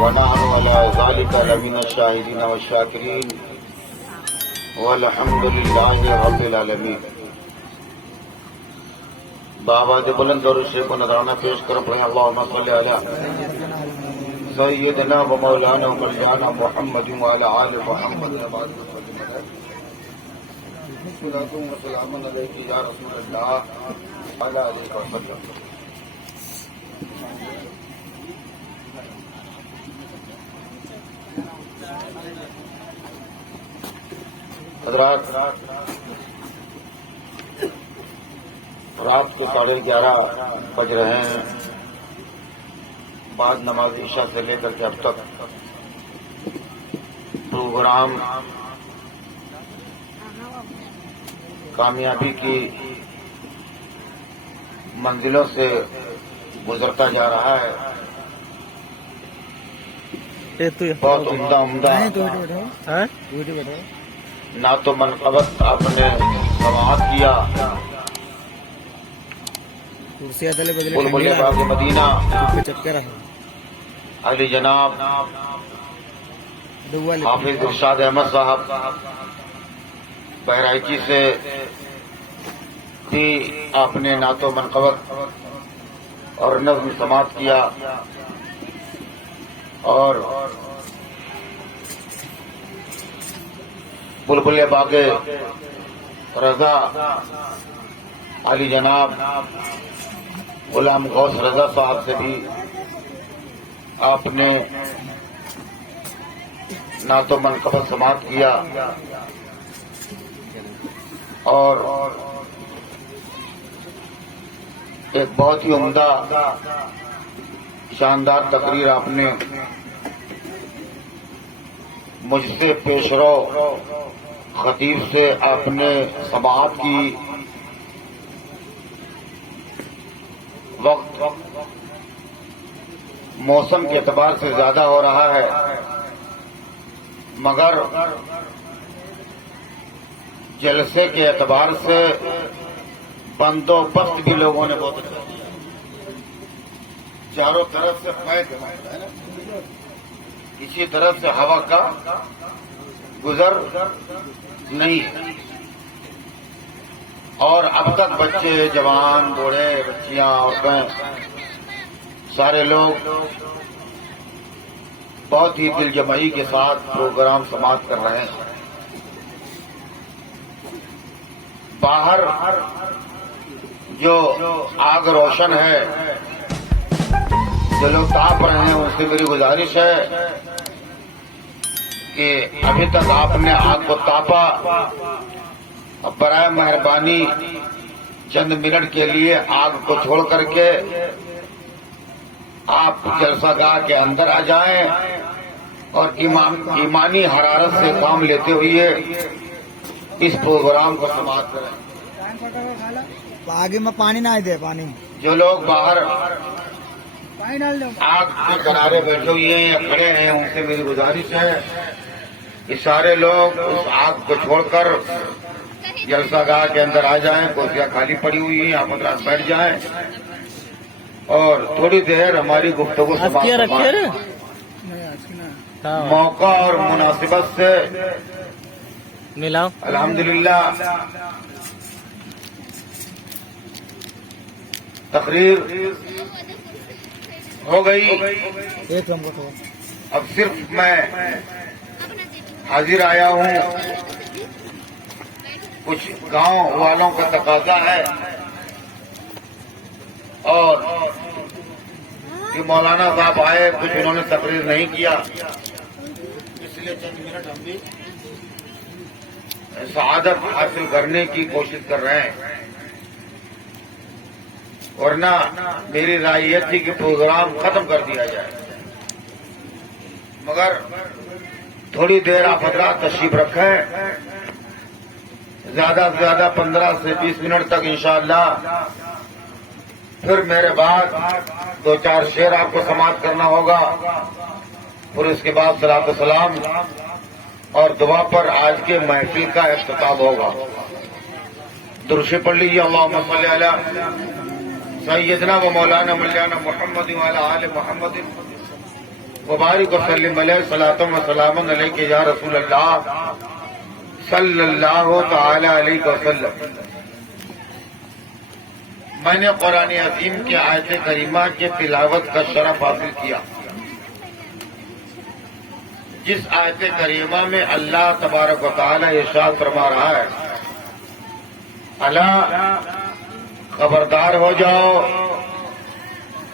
ونحن على ذلك لمن الشاهدين والشاكرين والحمد لله رب العالمين۔ بآباد بلند اور شیخ کو نذرانہ پیش کر پڑھیں اللہم صلی علی سیدنا و مولانا و مولانا محمد وعلی آل محمد صلاۃ و سلام علیک یا رسول اللہ علیہ وسلم۔ حضرات، رات کو 11:30 بج رہے ہیں۔ بعد نماز عشاء سے لے کر کے اب تک پروگرام کامیابی کی منزلوں سے گزرتا جا رہا ہے۔ بہت عمدہ نہ تو منقبت آپ نے سماعت کیا، بلبل باغ مدینہ علی جناب حافظ ارشاد احمد صاحب بہرائچی سے بھی آپ نے نعت و منقبت اور نظم سماعت کیا، اور بلبل باغ رضا علی جناب غلام غوث رضا صاحب سے بھی آپ نے نعت و منقبت سماعت کیا، اور ایک بہت ہی عمدہ شاندار تقریر آپ نے مجھ سے پیشرو خطیب سے آپ نے سماعت کی۔ وقت موسم کے اعتبار سے زیادہ ہو رہا ہے، مگر جلسے کے اعتبار سے بندوبست بھی لوگوں نے بہت اچھا کیا۔ چاروں طرف سے قید ہے نا، کسی طرف سے ہوا کا گزر نہیں ہے، اور اب تک بچے، جوان، بوڑھے، بچیاں، عورتیں، سارے لوگ بہت ہی دل جمعی کے ساتھ پروگرام سماعت کر رہے ہیں۔ باہر جو آگ روشن ہے، جو لوگ تاپ رہے ہیں، ان سے میری گزارش ہے کہ ابھی تک آپ نے آگ کو تاپا، اب برائے مہربانی چند منٹ کے لیے آگ کو چھوڑ کر کے آپ جلسہ گاہ کے اندر آ جائیں اور ایمانی حرارت سے کام لیتے ہوئے اس پروگرام کو سماعت کریں۔ آگے میں پانی نہ دے، پانی جو لوگ باہر آگ کے کنارے بیٹھے ہوئے ہیں یا کھڑے ہیں، ان سے میری گزارش ہے کہ سارے لوگ اس آگ کو چھوڑ کر جلسہ گاہ کے اندر آ جائیں۔ کرسیاں خالی پڑی ہوئی ہیں، آپ حضرات بیٹھ جائیں اور تھوڑی دیر ہماری گفتگو موقع اور مناسبت سے ملاؤ۔ الحمدللہ تقریر ہو گئی۔ اب صرف میں حاضر آیا ہوں، کچھ گاؤں والوں کا تقاضا ہے اور کہ مولانا صاحب آئے، کچھ انہوں نے تقریر نہیں کیا، اس لیے چند منٹ ہم بھی سعادت حاصل کرنے کی کوشش کر رہے ہیں، ورنہ میری رائے یہ تھی کہ پروگرام ختم کر دیا جائے، مگر تھوڑی دیر آپ حضرات تشریف رکھیں، زیادہ سے زیادہ 15 سے 20 منٹ تک انشاءاللہ، پھر میرے بعد 2-4 شعر آپ کو سماعت کرنا ہوگا، پھر اس کے بعد صلاۃ و سلام اور دعا پر آج کے محفل کا اختتام ہوگا۔ درود پڑھ لیجیے، اللہم صلی علی سیدنا و مولانا مولانا محمد وعلی آل محمد وبارک وسلم علیہ صلاۃ و سلام علیک یا رسول اللہ صلی اللہ تعالی علیہ وسلم۔ میں نے قرآن عظیم کی آیت کریمہ کی تلاوت کا شرف حاصل کیا، جس آیت کریمہ میں اللہ تبارک و تعالی ارشاد فرما رہا ہے، الا خبردار ہو جاؤ،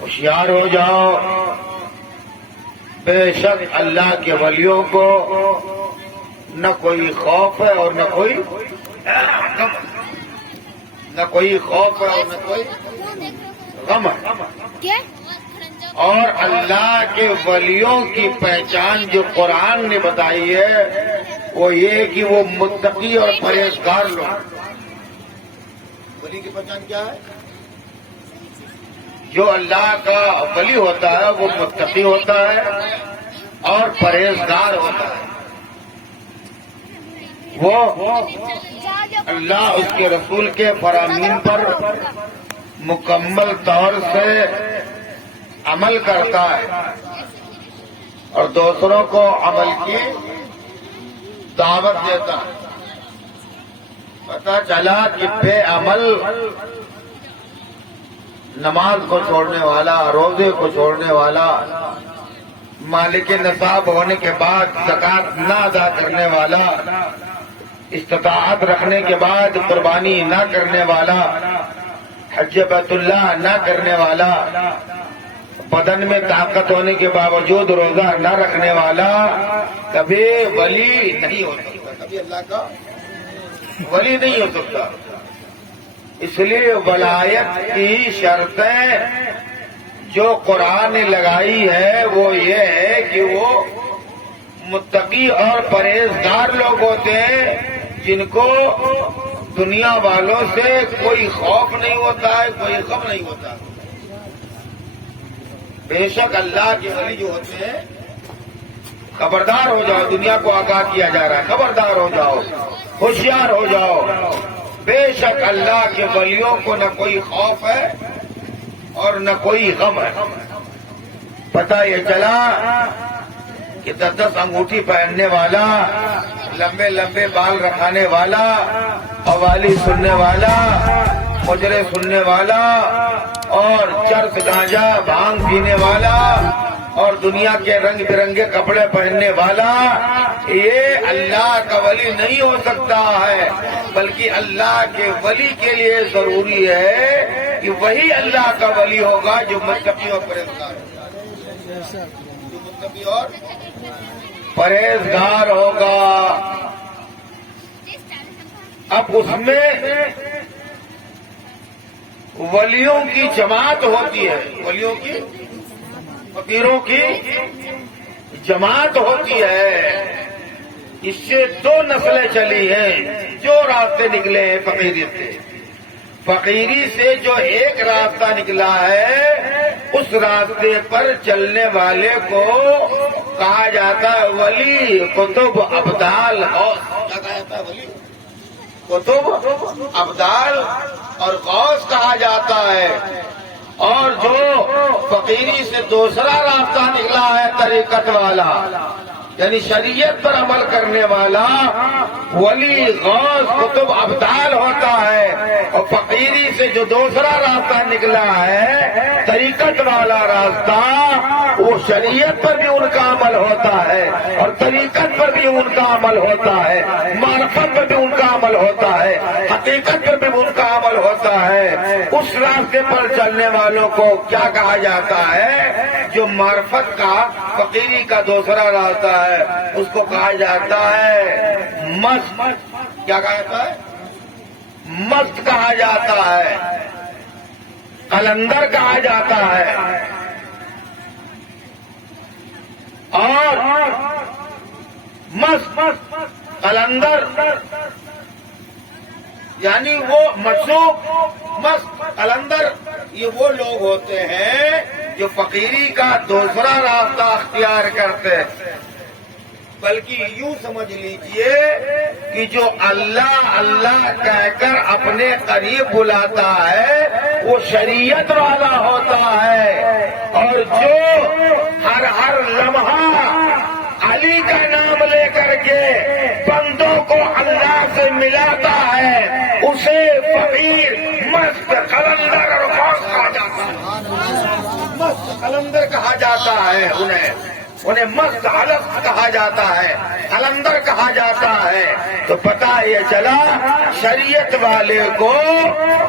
ہوشیار ہو جاؤ، بے شک اللہ کے ولیوں کو نہ کوئی خوف ہے اور نہ کوئی غم، نہ کوئی خوف ہے اور نہ کوئی غم ہے۔ اور اللہ کے ولیوں کی پہچان جو قرآن نے بتائی ہے وہ یہ کہ وہ متقی اور پرہیزگار لوگ۔ ولی کی پہچان کیا ہے؟ جو اللہ کا ولی ہوتا ہے وہ متقی ہوتا ہے اور پرہیزگار ہوتا ہے، وہ اللہ اس کے رسول کے فرامین پر مکمل طور سے عمل کرتا ہے اور دوسروں کو عمل کی دعوت دیتا ہے۔ پتہ چلا کہ بے عمل، نماز کو چھوڑنے والا، روزے کو چھوڑنے والا، مالک نصاب ہونے کے بعد زکوٰۃ نہ ادا کرنے والا، استطاعت رکھنے کے بعد قربانی نہ کرنے والا، حج بیت اللہ نہ کرنے والا، بدن میں طاقت ہونے کے باوجود روزہ نہ رکھنے والا کبھی ولی نہیں ہو سکتا، کبھی اللہ کا ولی نہیں ہو سکتا۔ اس لیے ولایت کی شرطیں جو قرآن نے لگائی ہے وہ یہ ہے کہ وہ متقی اور پرہیزگار لوگ ہوتے ہیں جن کو دنیا والوں سے کوئی خوف نہیں ہوتا ہے، کوئی غم نہیں ہوتا۔ بے شک اللہ کے ولی جو ہوتے ہیں، خبردار ہو جاؤ، دنیا کو آگاہ کیا جا رہا ہے، خبردار ہو جاؤ، ہوشیار ہو جاؤ، بے شک اللہ کے ولیوں کو نہ کوئی خوف ہے اور نہ کوئی غم ہے۔ پتہ یہ چلا کہ 10 انگوٹھی پہننے والا، لمبے لمبے بال رکھانے والا، قوالی سننے والا، مجرے سننے والا اور چرس گانجا بھانگ پینے والا اور دنیا کے رنگ برنگے کپڑے پہننے والا یہ اللہ کا ولی نہیں ہو سکتا ہے، بلکہ اللہ کے ولی کے لیے ضروری ہے کہ وہی اللہ کا ولی ہوگا جو متقی اور پرہیزگار ہوگا، جو متقی اور پرہیزگار ہوگا۔ اب اس میں ولیوں کی جماعت ہوتی ہے، ولیوں کی، فقیروں کی جماعت ہوتی ہے۔ اس سے 2 نسلیں چلی ہیں، جو راستے نکلے ہیں فقیری سے۔ فقیری سے جو ایک راستہ نکلا ہے اس راستے پر چلنے والے کو کہا جاتا ہے ولی، قطب، ابدال، غوث۔ کیا کہا جاتا ہے؟ ولی، قطب، ابدال اور غوث کہا جاتا ہے۔ اور جو فقیری سے دوسرا راستہ نکلا ہے طریقت والا، یعنی شریعت پر عمل کرنے والا، ولی، غوث، قطب، ابدال ہوتا ہے۔ اور فقیری سے جو دوسرا راستہ نکلا ہے طریقت والا راستہ، وہ شریعت پر بھی ان کا عمل ہوتا ہے اور طریقت پر بھی ان کا عمل ہوتا ہے، معرفت پر بھی ان کا عمل ہوتا ہے، حقیقت پر بھی ان کا عمل ہوتا ہے۔ اس راستے پر چلنے والوں کو کیا کہا جاتا ہے؟ جو معرفت کا، فقیری کا دوسرا راستہ ہے اس کو کہا جاتا ہے مست۔ کیا کہا جاتا ہے؟ مست کہا جاتا ہے، قلندر کہا جاتا ہے۔ اور مست، قلندر یعنی وہ مشروب، مست، قلندر یہ وہ لوگ ہوتے ہیں جو فقیری کا دوسرا راستہ اختیار کرتے ہیں۔ بلکہ یوں سمجھ لیجئے کہ جو اللہ اللہ کہہ کر اپنے قریب بلاتا ہے وہ شریعت والا ہوتا ہے، اور جو ہر لمحہ قلندر کہا جاتا ہے، انہیں مست حلق کہا جاتا ہے، قلندر کہا جاتا ہے، تو پتہ یہ چلا شریعت والے کو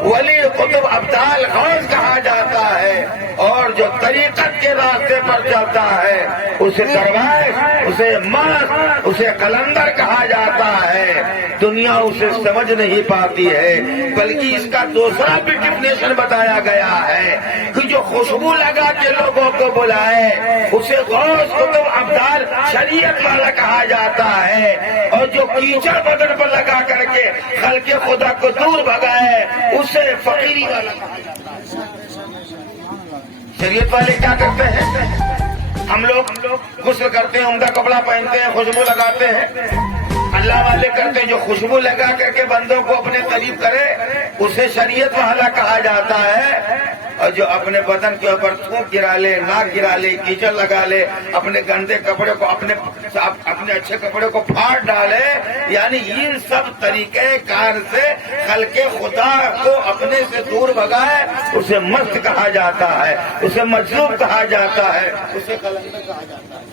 ولی قطب ابدال غوث کہا جاتا ہے، اور جو طریقت کے راستے پر چلتا ہے اسے درویش، اسے مست، اسے قلندر کہا جاتا ہے۔ دنیا اسے سمجھ نہیں پاتی ہے، بلکہ اس کا دوسرا بھی ڈیفینیشن بتایا گیا ہے کہ جو خوشبو لگا کے لوگوں کو بلائے اسے غوث قطب ابدال شریعت والا کہا جاتا ہے، اور جو کیچڑ بدن پر لگا کر کے خلق خدا کو دور بھگائے اسے فقیری والا کہا جاتا ہے۔ شریعت والے کیا کرتے ہیں؟ ہم لوگ غسل کرتے ہیں، عمدہ کپڑا پہنتے ہیں، خوشبو لگاتے ہیں۔ اللہ والے کرتے ہیں جو خوشبو لگا کر کے بندوں کو اپنے قریب کرے اسے شریعت والا کہا جاتا ہے، اور جو اپنے بدن کے اوپر تھوک گرا لے، ناک گرا لے، کیچڑ لگا لے، اپنے گندے کپڑے کو اپنے اچھے کپڑے کو پھاڑ ڈالے، یعنی ان سب طریقے کار سے خلق خدا کو اپنے سے دور بھگائے اسے مست کہا جاتا ہے، اسے مجذوب کہا جاتا ہے، اسے قلندر کہا جاتا ہے۔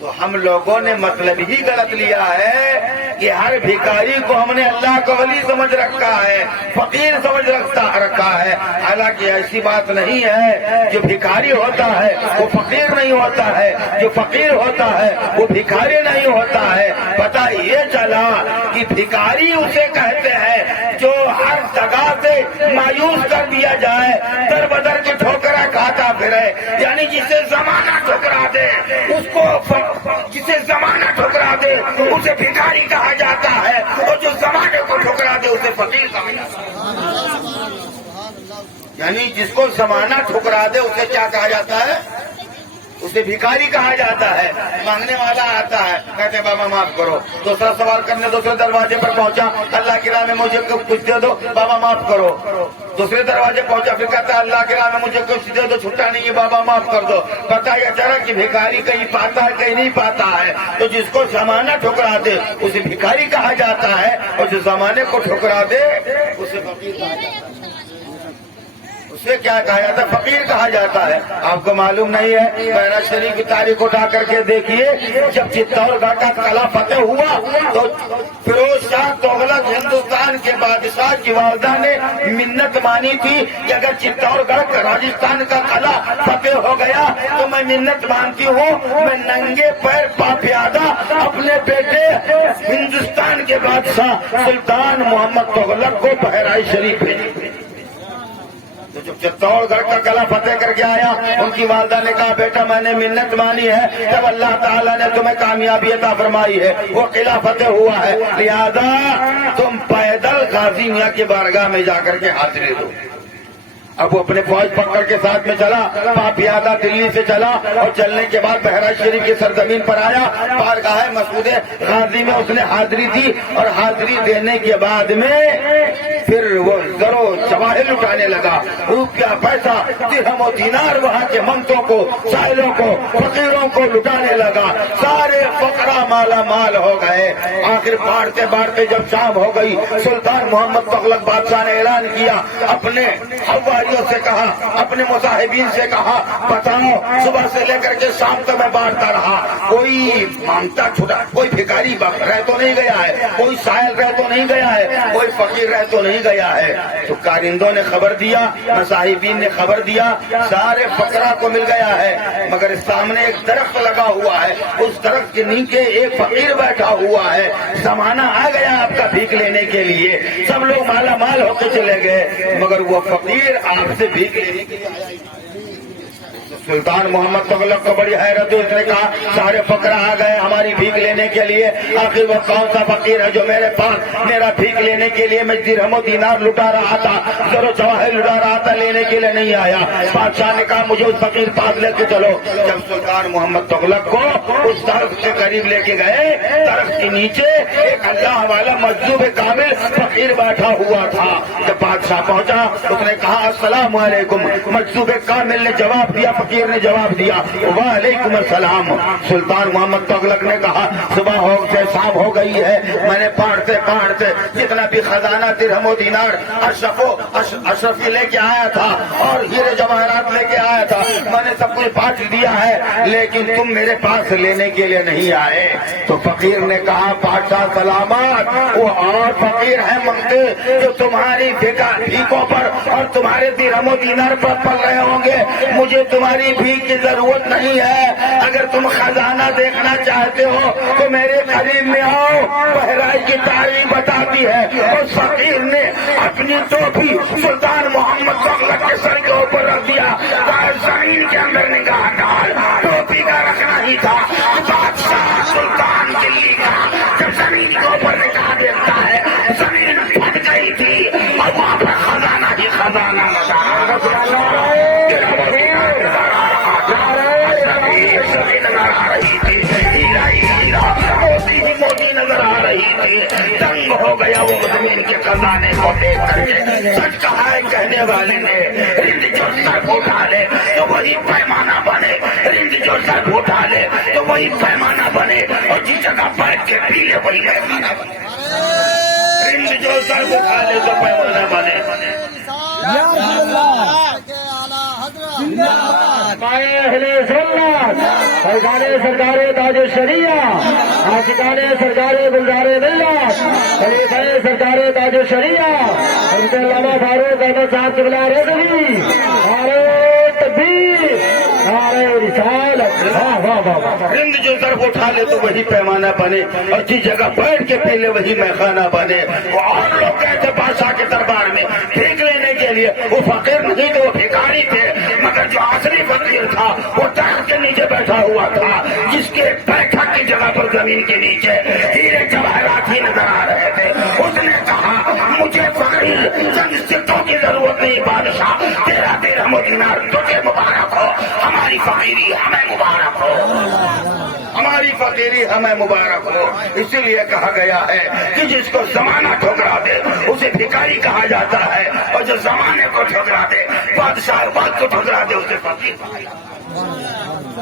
تو ہم لوگوں نے مطلب ہی غلط لیا ہے کہ ہر بھکاری کو ہم نے اللہ کا ولی سمجھ رکھا ہے، فقیر سمجھ رکھا ہے، حالانکہ ایسی بات نہیں ہے۔ جو بھکاری ہوتا ہے وہ فقیر نہیں ہوتا ہے، جو فقیر ہوتا ہے وہ بھکاری نہیں ہوتا ہے۔ پتہ یہ چلا کہ بھکاری اسے کہتے ہیں جو ہر جگہ سے مایوس کر دیا جائے، در بدر کے ٹھوکرا کھاتا پھرے، یعنی جسے زمانہ ٹھکرا دے اس کو، جسے زمانہ ٹھکرا دے اسے بھکاری کہا جاتا ہے، اور جو زمانے کو ٹھکرا دے اسے فقیر کہا جاتا ہے۔ یعنی جس کو زمانہ ٹھکرا دے اسے کیا کہا جاتا ہے؟ اسے بھکاری کہا جاتا ہے۔ مانگنے والا آتا ہے، کہتے ہیں بابا معاف کرو، دوسرا سوال کرنے دوسرے دروازے پر پہنچا، اللہ کی راہ میں مجھے کچھ دے دو، بابا معاف کرو۔ دوسرے دروازے پہنچا، پھر کہتا ہے اللہ کی راہ میں مجھے کچھ دے دو، چھٹا نہیں ہے، بابا معاف کر دو۔ پتہ یہ چلا کہ بھکاری کہیں پاتا ہے کہیں نہیں پاتا ہے۔ تو جس کو زمانہ ٹھکرا دے اسے بھکاری کہا جاتا ہے، اور جو زمانے کو ٹھکرا دے اسے فقیر کہا جاتا ہے۔ اسے کیا کہا جاتا ہے؟ فقیر کہا جاتا ہے۔ آپ کو معلوم نہیں ہے؟ معراج شریف کی تاریخ اٹھا کر کے دیکھیے، جب چتور گڑھ کا قلعہ فتح ہوا تو فیروز شاہ تغلق ہندوستان کے بادشاہ کی والدہ نے منت مانی تھی کہ اگر چتور گڑھ راجستھان کا قلعہ فتح ہو گیا تو میں منت مانتی ہوں میں ننگے پیر پاپیادہ اپنے بیٹے ہندوستان کے بادشاہ سلطان محمد تغلق کو بہرائچ شریف بھیجوں۔ تو جب چتور گڑھ کا قلعہ فتح کر کے آیا، ان کی والدہ نے کہا بیٹا میں نے منت مانی ہے، جب اللہ تعالیٰ نے تمہیں کامیابی عطا فرمائی ہے، وہ قلعہ فتح ہوا ہے، لہذا تم پیدل غازی میاں کی بارگاہ میں جا کر کے حاضری دو۔ اب وہ اپنے فوج پکڑ کے ساتھ میں چلا، پاپیادہ دلی سے چلا، اور چلنے کے بعد بہرائچ شریف کی سرزمین پر آیا، بارگاہ مسعود غازی میں اس نے حاضری دی، اور حاضری دینے کے بعد میں پھر وہ زر و جواہر لٹانے لگا، روپیہ پیسہ درہم و دینار وہاں کے منگتوں کو، سائلوں کو، فقیروں کو لٹانے لگا، سارے فقراء مالا مال ہو گئے۔ آخر بانٹتے بانٹتے جب شام ہو گئی، سلطان محمد تغلق بادشاہ نے اعلان کیا، اپنے حواریوں سے کہا، اپنے مصاحبین سے کہا بتاؤ صبح سے لے کر کے شام تک میں بانٹتا رہا، کوئی مانگتا چھوٹا، کوئی بھکاری رہ تو نہیں گیا ہے، کوئی سائل رہ تو نہیں گیا ہے، کوئی فقیر رہ تو نہیں گیا ہے۔ تو کارندوں نے خبر دیا، مصاحبین نے خبر دیا، سارے فقراء کو مل گیا ہے، مگر سامنے ایک درخت لگا ہوا ہے، اس درخت کے نیچے ایک فقیر بیٹھا ہوا ہے، زمانہ آ گیا آپ کا بھیک لینے کے لیے۔ سب لوگ مالا مال ہو کے چلے گئے، مگر وہ فقیر آپ سے بھیک لینے کے لیے آیا ہی نہیں۔ سلطان محمد تغلق کو بڑی حیرت ہوئی، اس نے کہا سارے فقراء آ گئے ہماری بھیک لینے کے لیے، آخر وہ کون سا فقیر ہے جو میرے پاس میرا بھیک لینے کے لیے، میں درہم و دینار لٹا رہا تھا، زر و جواہر لٹا رہا تھا، لینے کے لیے نہیں آیا۔ بادشاہ نے کہا مجھے اس فقیر پاس لے کے چلو۔ جب سلطان محمد تغلق کو اس درخت کے قریب لے کے گئے، درخت کے نیچے ایک اللہ والا مجذوب کامل فقیر بیٹھا ہوا تھا۔ جب بادشاہ پہنچا اس نے کہا السلام علیکم، مجذوب کامل نے جواب دیا فقیر فقیر نے جواب دیا وعلیکم السلام. سلطان محمد تغلق نے کہا صبح سے شام ہو گئی ہے, میں نے پاڑتے جتنا بھی خزانہ درہم و دینار اشرفی لے کے آیا تھا اور ہیرے جواہرات لے کے آیا تھا, میں نے سب کچھ بانٹ دیا ہے, لیکن تم میرے پاس لینے کے لیے نہیں آئے. تو فقیر نے کہا بادشاہ سلامت, وہ اور فقیر ہیں منگتے جو تمہاری بھیکوں پر اور تمہارے درہم و دینار پر پل رہے ہوں گے. مجھے تمہاری بھیک کی ضرورت نہیں ہے. اگر تم خزانہ دیکھنا چاہتے ہو تو میرے قریب میں آؤ. بہرائی کی تعریف بتاتی ہے. اور فقیر نے اپنی ٹوپی سلطان محمد تغلق کے سر کے اوپر رکھ دیا. زمین کے اندر نگاہ ڈال, ٹوپی کا رکھنا ہی تھا. بادشاہ سلطان دلی کا جب زمین کے اوپر نگاہ دیکھتا ہے زمین پھٹ گئی تھی اور وہاں پر خزانہ ہی خزانہ موتی نظر آ رہی تھی. تنگ ہو گیا وہ زمین کے خزانے کو دیکھ کر کے. سچ کہا ہے کہنے والے نے, رند جو سر اٹھا لے تو وہی پیمانہ بنے, رند جو سر اٹھا لے تو وہی پیمانہ بنے, اور جس جگہ بیٹھ کے پی لے وہی پیمانہ بنے. رند جو سر اٹھا لے تو پیمانہ بنے. سرکار تاج شریعہ آشقان سرکار گلزار ملت خلیفہ سرکار تاج شریعہ ان کے علامہ فاروق احمد صاحب قبلہ رضوی نعرہ تکبیر نعرہ رسالت. رند جو سر اٹھا لے تو وہی پیمانہ بنے, اور جس جگہ بیٹھ کے پی لے وہی میخانہ بنے. وہ اور لوگ گئے تھے بادشاہ کے دربار میں بھیک لینے کے لیے. وہ فقیر نہیں تھے, وہ بھکاری تھے, مگر جو اصلی فقیر تھا وہ تخت کے نیچے بیٹھا ہوا تھا, جس کے بیٹھک کی جگہ پر زمین کے نیچے ہیرے جواہرات ہی نظر آ رہے تھے. اس نے کہا مجھے فقیر چند سکوں کی ضرورت نہیں بادشاہ, تیرا درہم و دینار تجھے مبارک ہو, ہماری فقیری ہمیں مبارک ہو, ہماری فقیری ہمیں مبارک ہو. اسی لیے کہا گیا ہے کہ جس کو زمانہ ٹھکرا دے اسے بھکاری کہا جاتا ہے, اور جو زمانے کو ٹھکرا دے بادشاہ بات کو ٹھکرا دے اسے فقیر,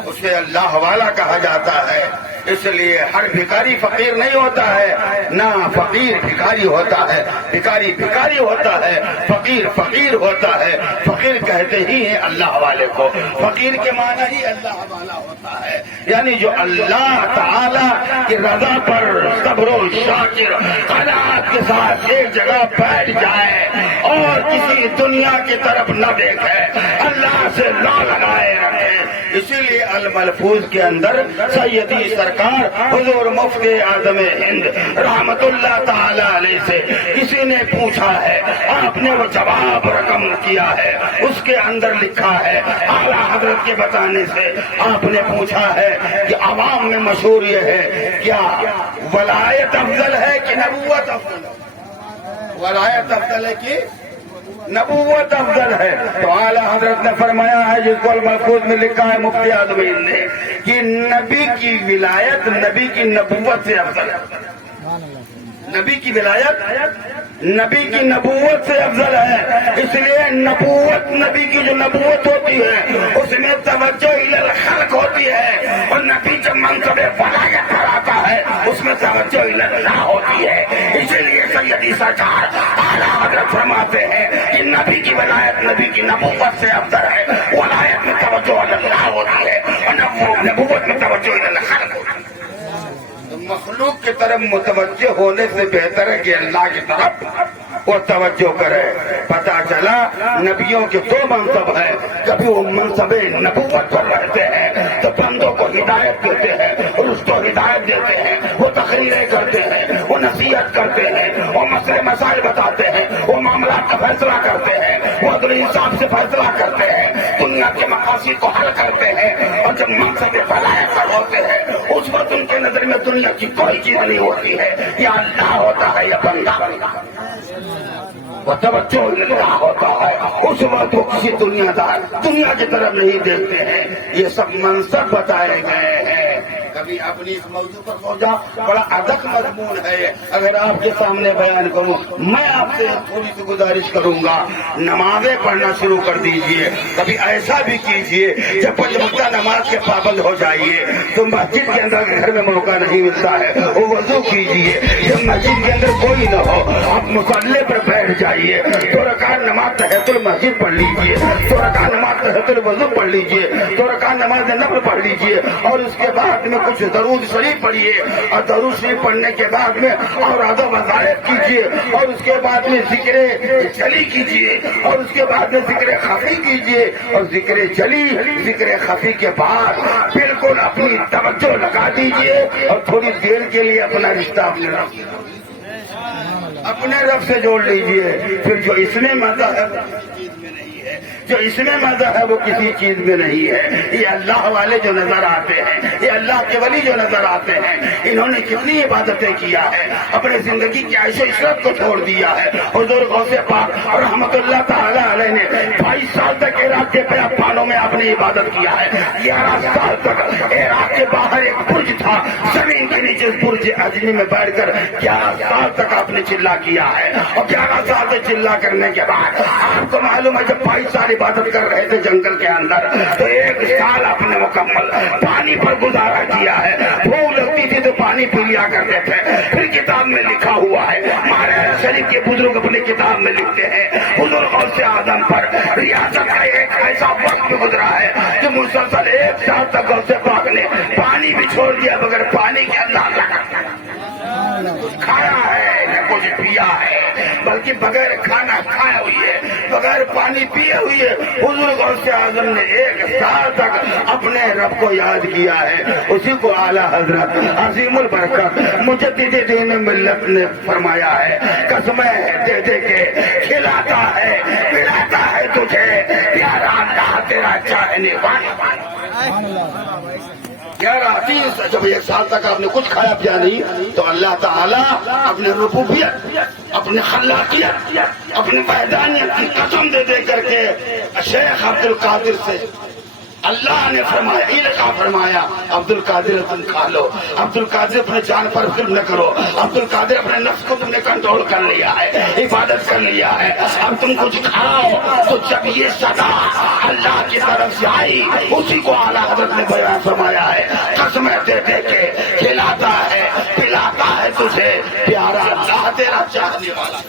اسے اللہ والا کہا جاتا ہے. اس لیے ہر بھکاری فقیر نہیں ہوتا ہے, نہ فقیر بھکاری ہوتا ہے. بھکاری بھکاری ہوتا ہے, فقیر فقیر ہوتا ہے. فقیر کہتے ہی ہیں اللہ والے کو, فقیر کے معنی ہی اللہ والا ہوتا ہے, یعنی جو اللہ تعالی کی رضا پر صبر و شاکر قناعت کے ساتھ ایک جگہ بیٹھ جائے اور کسی دنیا کی طرف نہ دیکھے, اللہ سے لا لگائے رکھے. اسی لیے الملفوظ کے اندر سیدی سرکار حضور مفتی اعظم ہند رحمت اللہ تعالی علیہ سے کسی نے پوچھا ہے, آپ نے وہ جواب رقم کیا ہے, اس کے اندر لکھا ہے اعلیٰ حضرت کے بتانے سے آپ نے پوچھا ہے کہ عوام میں مشہور یہ ہے کیا ولایت افضل ہے کہ نبوت افضل ہے؟ ولایت افضل ہے کہ نبوت افضل ہے. تو اعلیٰ حضرت نے فرمایا ہے, جس کو الملفوظ میں لکھا ہے مفتی اعظم ہند نے, کہ نبی کی ولایت نبی کی نبوت سے افضل ہے. نبی کی ولایت نبی کی نبوت سے افضل ہے. اس لیے نبوت, نبی کی جو نبوت ہوتی ہے اس میں توجہ الی الخلق ہوتی ہے, اور نبی جب منصب ولایت کراتا ہے اس میں توجہ الی اللہ ہوتی ہے. اسی لیے سیدی سرکار اعلیٰ حضرت فرماتے ہیں کہ نبی کی ولایت نبی کی نبوت سے افضل ہے. ولایت میں توجہ الی اللہ ہوتی ہے اور نبوت میں توجہ الی الخلق ہوتی ہے. مخلوق کی طرف متوجہ ہونے سے بہتر ہے کہ اللہ کی طرف وہ توجہ کرے. پتا چلا نبیوں کے دو منصب ہیں, کبھی وہ منصب نبوت پر رہتے ہیں تو بندوں کو ہدایت دیتے ہیں, اس کو ہدایت دیتے ہیں, وہ تقریریں کرتے ہیں, وہ نصیحت کرتے ہیں, وہ مسئلے مسائل بتاتے ہیں, وہ معاملات کا فیصلہ کرتے ہیں, وہ عدل انصاف سے فیصلہ کرتے ہیں, دنیا کے مقاصد کو حل کرتے ہیں. اور جب منصب ولایت پر ہوتے ہیں اس وقت ان کے نظر میں دنیا کی کوئی چیز نہیں ہوتی ہے, یا اللہ ہوتا ہے یا بندہ وہ توجہ اللہ ہوتا ہے. اس وقت وہ کسی دنیا کی طرف نہیں دیکھتے ہیں. یہ سب منصب بتائے گئے ہیں. کبھی اپنی اس موضوع پر پہنچا بڑا ادک مضمون ہے، اگر آپ کے سامنے بیان کروں میں آپ سے تھوڑی سی گزارش کروں گا، نمازیں پڑھنا شروع کر دیجئے، کبھی ایسا بھی کیجئے جب 5 وقتہ نماز کے پابند ہو جائیے تو مسجد کے اندر گھر میں موقع نہیں ملتا ہے، وہ وضو کیجئے، جب مسجد کے اندر کوئی نہ ہو آپ مصلی پر بیٹھ جائیے، 2 رکعت نماز تحیۃ المسجد پڑھ لیجئے، 2 رکعت نماز تحیۃ الوضو پڑھ لیجئے، 2 رکعت نماز نفل پڑھ لیجئے، اور اس کے بعد میں کچھ درود شریف پڑھیے، اور درود شریف پڑھنے کے بعد میں اوراد و وظائف کیجئے، اور اس کے بعد میں ذکر جلی کیجئے، اور اس کے بعد میں ذکر خفی کیجئے، اور ذکر جلی ذکر خفی کے بعد بالکل اپنی توجہ لگا دیجئے اور تھوڑی دیر کے لیے اپنا رشتہ اپنے رب سے جوڑ لیجئے، پھر جو اس میں مزہ ہے جو اس میں مزہ ہے وہ کسی چیز میں نہیں ہے۔ یہ اللہ والے جو نظر آتے ہیں، یہ اللہ کے ولی جو نظر آتے ہیں، انہوں نے کتنی عبادتیں کیا ہے، اپنے زندگی کی عیش و عشرت کو چھوڑ دیا ہے۔ حضور غوث پاک اور رحمت اللہ تعالی علیہ نے 22 سال تک عراق کے بیابانوں میں اپنی عبادت کیا ہے۔ 11 سال تک عراق کے باہر ایک برج تھا، زمین کے نیچے برج عظمی میں بیٹھ کر 11 سال تک آپ نے چلا کیا ہے، اور 11 سال سے چلا کرنے کے بعد آپ کو معلوم ہے جب 22 سال عبادت کر رہے تھے جنگل کے اندر تو 1 سال آپ نے مکمل پانی پر گزارا کیا ہے، بھوک لگتی تھی تو پانی پی لیا کرتے تھے۔ پھر کتاب میں لکھا ہوا ہے، مہاراجا شریف کے بزرگ اپنے کتاب میں لکھتے ہیں حضور غوث اعظم پر ریاست کا ایک ایسا وقت گزرا ہے کہ مسلسل 1 سال تک غوث پاک نے پانی بھی چھوڑ دیا، بغیر پانی کے اللہ کچھ کھایا ہے نہ کچھ پیا ہے، بلکہ بغیر کھانا کھائے ہوئی ہے، بغیر پانی پیے ہوئی ہے۔ حضور غوث اعظم نے 1 سال تک اپنے رب کو یاد کیا ہے، اسی کو اعلیٰ حضرت عظیم البرکت مجدد دین ملت نے فرمایا ہے، قسمیں دے دے کے کھلاتا ہے پلاتا ہے تجھے پیارا اللہ تیرا چاہنے والا۔ 11 جب 1 سال تک آپ نے کچھ کھایا پیا نہیں تو اللہ تعالیٰ اپنے ربوبیت، اپنے خلاقیت، اپنے وحدانیت کی قسم دے دے کر کے شیخ عبد القادر سے اللہ نے فرمایا، القا فرمایا عبد القادر تم کھا لو، عبد القادر اپنے جان پر ظلم نہ کرو، عبد القادر اپنے نفس کو تم نے کنٹرول کر لیا ہے، عبادت کر لیا ہے، اب تم کچھ کھاؤ۔ تو جب یہ صدا اللہ کی طرف سے آئی اسی کو اعلیٰ حضرت نے بیان فرمایا ہے، قسمیں دے دے کے کھلاتا ہے پلاتا ہے تجھے پیارا اللہ تیرا چاہنے والا۔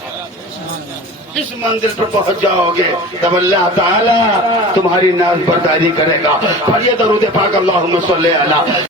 اس منزل پر پہنچ جاؤ گے تب اللہ تعالیٰ تمہاری ناز برداری کرے گا۔ پڑھیے درود پاک اللہم صلی علی